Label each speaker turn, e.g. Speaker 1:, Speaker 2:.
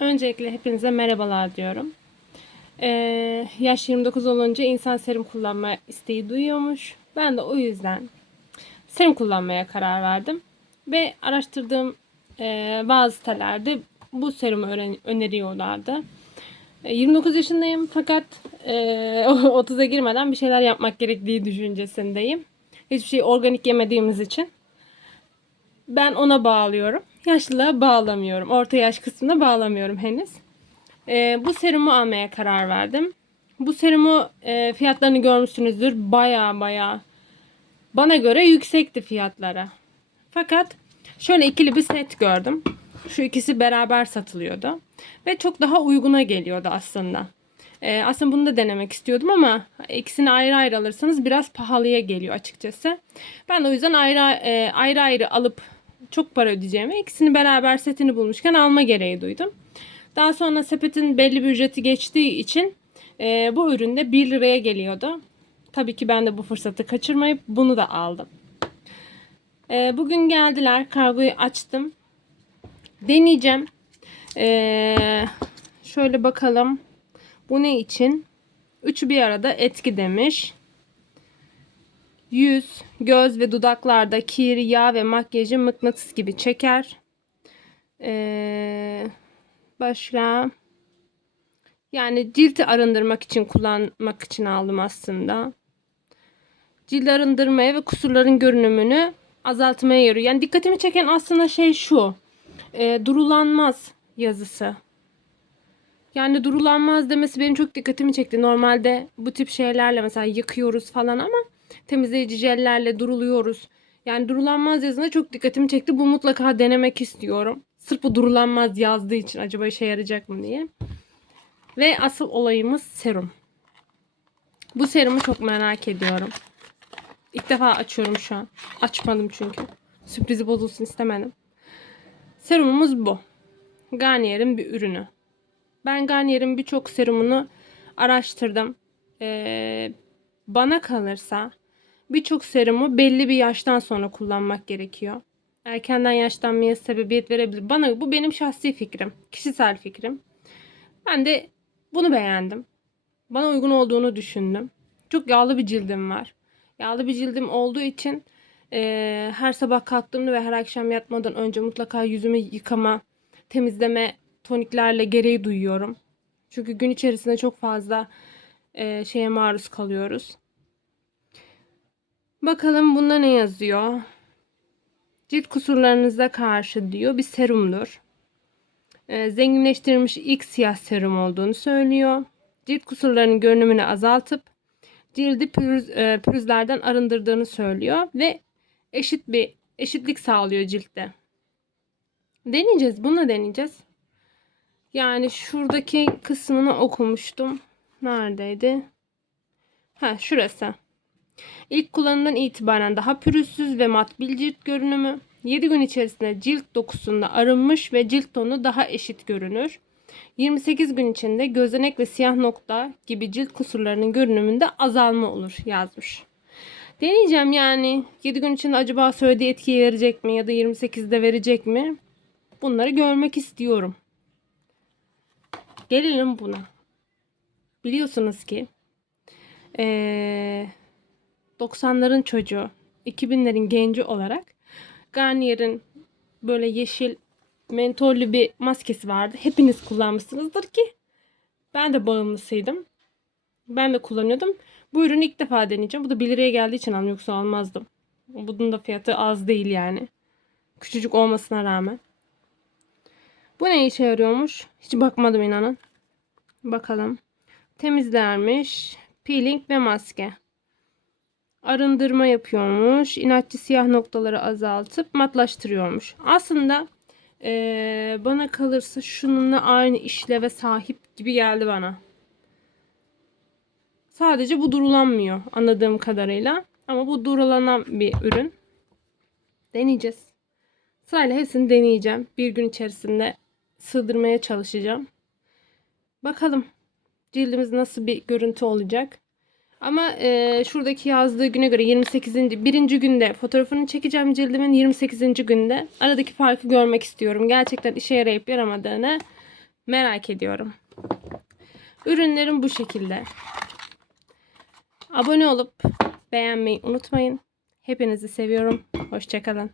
Speaker 1: Öncelikle hepinize merhabalar diyorum. Ee, yaş 29 olunca insan serum kullanma isteği duyuyormuş. Ben de o yüzden serum kullanmaya karar verdim. Ve araştırdığım e, bazı sitelerde bu serumu öneriyorlardı. E, 29 yaşındayım fakat e, 30'a girmeden bir şeyler yapmak gerektiği düşüncesindeyim. Hiçbir şey organik yemediğimiz için ben ona bağlıyorum. Yaşlılığa bağlamıyorum. Orta yaş kısmına bağlamıyorum henüz. Ee, bu serumu almaya karar verdim. Bu serumu e, fiyatlarını görmüşsünüzdür. Baya baya bana göre yüksekti fiyatlara. Fakat şöyle ikili bir set gördüm. Şu ikisi beraber satılıyordu. Ve çok daha uyguna geliyordu aslında. Ee, aslında bunu da denemek istiyordum ama ikisini ayrı ayrı alırsanız biraz pahalıya geliyor açıkçası. Ben de o yüzden ayrı e, ayrı ayrı alıp çok para ödeyeceğimi ikisini beraber setini bulmuşken alma gereği duydum. Daha sonra sepetin belli bir ücreti geçtiği için e, bu ürün de 1 liraya geliyordu. Tabii ki ben de bu fırsatı kaçırmayıp bunu da aldım. E, bugün geldiler. Kargoyu açtım. Deneyeceğim. E, şöyle bakalım. Bu ne için? Üçü bir arada etki demiş. Yüz, göz ve dudaklarda kir, yağ ve makyajı mıknatıs gibi çeker. Ee, başka yani cilti arındırmak için kullanmak için aldım aslında. Cilt arındırmaya ve kusurların görünümünü azaltmaya yarıyor. Yani dikkatimi çeken aslında şey şu. E, durulanmaz yazısı. Yani durulanmaz demesi benim çok dikkatimi çekti. Normalde bu tip şeylerle mesela yıkıyoruz falan ama temizleyici jellerle duruluyoruz. Yani durulanmaz yazına çok dikkatimi çekti. Bu mutlaka denemek istiyorum. Sırf bu durulanmaz yazdığı için acaba işe yarayacak mı diye. Ve asıl olayımız serum. Bu serumu çok merak ediyorum. İlk defa açıyorum şu an. Açmadım çünkü. Sürprizi bozulsun istemedim. Serumumuz bu. Garnier'in bir ürünü. Ben Garnier'in birçok serumunu araştırdım. Ee, bana kalırsa birçok serumu belli bir yaştan sonra kullanmak gerekiyor. Erkenden yaşlanmaya sebebiyet verebilir. Bana bu benim şahsi fikrim, kişisel fikrim. Ben de bunu beğendim. Bana uygun olduğunu düşündüm. Çok yağlı bir cildim var. Yağlı bir cildim olduğu için e, her sabah kalktığımda ve her akşam yatmadan önce mutlaka yüzümü yıkama, temizleme toniklerle gereği duyuyorum. Çünkü gün içerisinde çok fazla e, şeye maruz kalıyoruz. Bakalım bunda ne yazıyor? Cilt kusurlarınıza karşı diyor bir serumdur. E, zenginleştirilmiş ilk siyah serum olduğunu söylüyor. Cilt kusurlarının görünümünü azaltıp cildi pürüz, e, pürüzlerden arındırdığını söylüyor ve eşit bir eşitlik sağlıyor ciltte. Deneyeceğiz. Bunu deneyeceğiz. Yani şuradaki kısmını okumuştum. Neredeydi? Ha şurası. İlk kullanımdan itibaren daha pürüzsüz ve mat bir cilt görünümü. 7 gün içerisinde cilt dokusunda arınmış ve cilt tonu daha eşit görünür. 28 gün içinde gözenek ve siyah nokta gibi cilt kusurlarının görünümünde azalma olur yazmış. Deneyeceğim yani 7 gün içinde acaba söylediği etkiyi verecek mi ya da 28'de verecek mi? Bunları görmek istiyorum. Gelelim buna. Biliyorsunuz ki ee, 90'ların çocuğu, 2000'lerin genci olarak Garnier'in böyle yeşil mentollü bir maskesi vardı. Hepiniz kullanmışsınızdır ki ben de bağımlısıydım. Ben de kullanıyordum. Bu ürünü ilk defa deneyeceğim. Bu da 1 liraya geldiği için aldım yoksa almazdım. Bunun da fiyatı az değil yani. Küçücük olmasına rağmen. Bu ne işe yarıyormuş? Hiç bakmadım inanın. Bakalım. Temizlermiş. Peeling ve maske. Arındırma yapıyormuş. İnatçı siyah noktaları azaltıp matlaştırıyormuş. Aslında ee, bana kalırsa şununla aynı işleve sahip gibi geldi bana. Sadece bu durulanmıyor anladığım kadarıyla. Ama bu durulanan bir ürün. Deneyeceğiz. Sırayla hepsini deneyeceğim. Bir gün içerisinde sığdırmaya çalışacağım. Bakalım cildimiz nasıl bir görüntü olacak. Ama e, şuradaki yazdığı güne göre 28. birinci günde fotoğrafını çekeceğim cildimin 28. günde. Aradaki farkı görmek istiyorum. Gerçekten işe yarayıp yaramadığını merak ediyorum. Ürünlerim bu şekilde. Abone olup beğenmeyi unutmayın. Hepinizi seviyorum. Hoşçakalın.